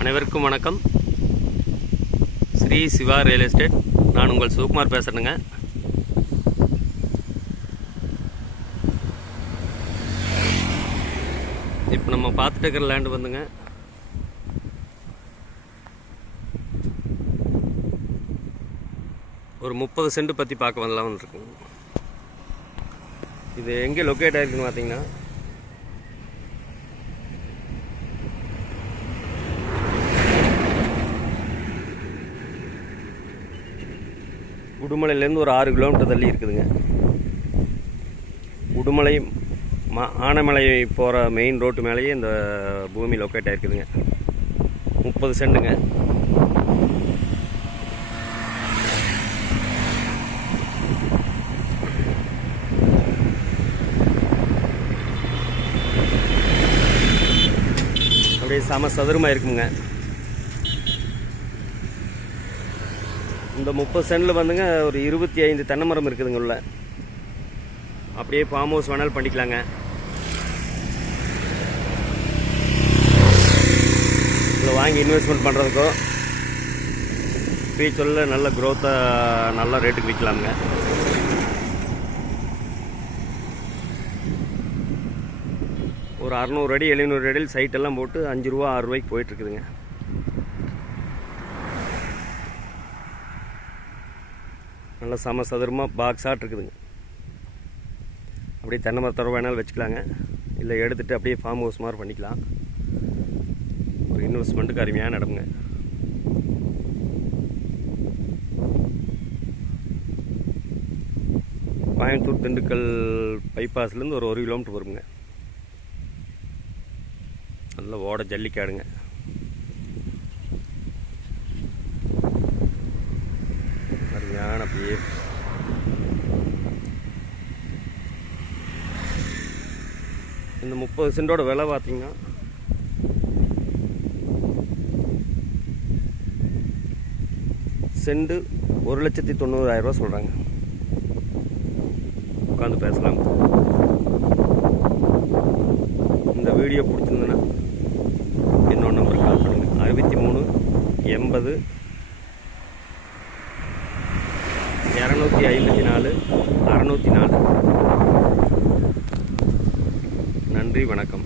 அனைவருக்கும் வணக்கம். Shri Siva real estate. நான் உங்கள் சிவகுமார் பேசுகிறேங்க. இப்போ நம்ம பார்த்துட்டு இருக்கிற லேண்டு வந்துங்க ஒரு 30 சென்ட் பற்றி பார்க்க வரலாம்னு இருக்குங்க. இது எங்கே லொக்கேட் ஆகிருக்குன்னு பார்த்தீங்கன்னா உடுமலையிலேருந்து ஒரு 6 கிலோமீட்டர் தள்ளி இருக்குதுங்க. உடுமலை ஆனைமலை போகிற மெயின் ரோட்டு மேலேயே இந்த பூமி லொக்கேட் ஆகிருக்குதுங்க. 30 சென்ட்டுங்க. அப்படியே சம சதுரமாக இருக்குங்க. இந்த 30 சென்டில் வந்துங்க ஒரு 25 தென்னை மரம் இருக்குதுங்க உள்ள. அப்படியே ஃபார்ம் ஹவுஸ் வேணாலும் பண்ணிக்கலாங்க. இதில் வாங்கி இன்வெஸ்ட்மெண்ட் பண்ணுறதுக்கோ ஃபியூச்சரில் நல்ல க்ரோத்தாக நல்ல ரேட்டுக்கு விற்கலாமுங்க. ஒரு 600 அடி 700 அடியில் சைட்டெல்லாம் போட்டு 5 ரூபா 6 ரூபாய்க்கு போயிட்டுருக்குதுங்க. நல்லா சம சதுரமாக பாக்ஸாக இருக்குதுங்க. அப்படியே தென்னை மரத்தோட வேணாலும் வச்சுக்கலாங்க. இல்லை எடுத்துகிட்டு அப்படியே ஃபார்ம் ஹவுஸ் மாதிரி பண்ணிக்கலாம். ஒரு இன்வெஸ்ட்மெண்ட்டுக்கு அருமையான இடமுங்க. கோயம்புத்தூர் திண்டுக்கல் பைபாஸ்லேருந்து ஒரு 1 கிலோமீட்டர் வருங்க. நல்ல ஓட ஜல்லிக்காடுங்க. அருமையான அப்படியே இந்த 30 சென்டோட விலை பார்த்தீங்கன்னா சென்ட் 1,90,000 ரூபா சொல்கிறாங்க. உட்காந்து பேசலாம். இந்த வீடியோ பிடிச்சிருந்ததுன்னா என்னோட நம்பருக்கு கால் பண்ணுங்கள். 63 80 254 604. நன்றி, வணக்கம்.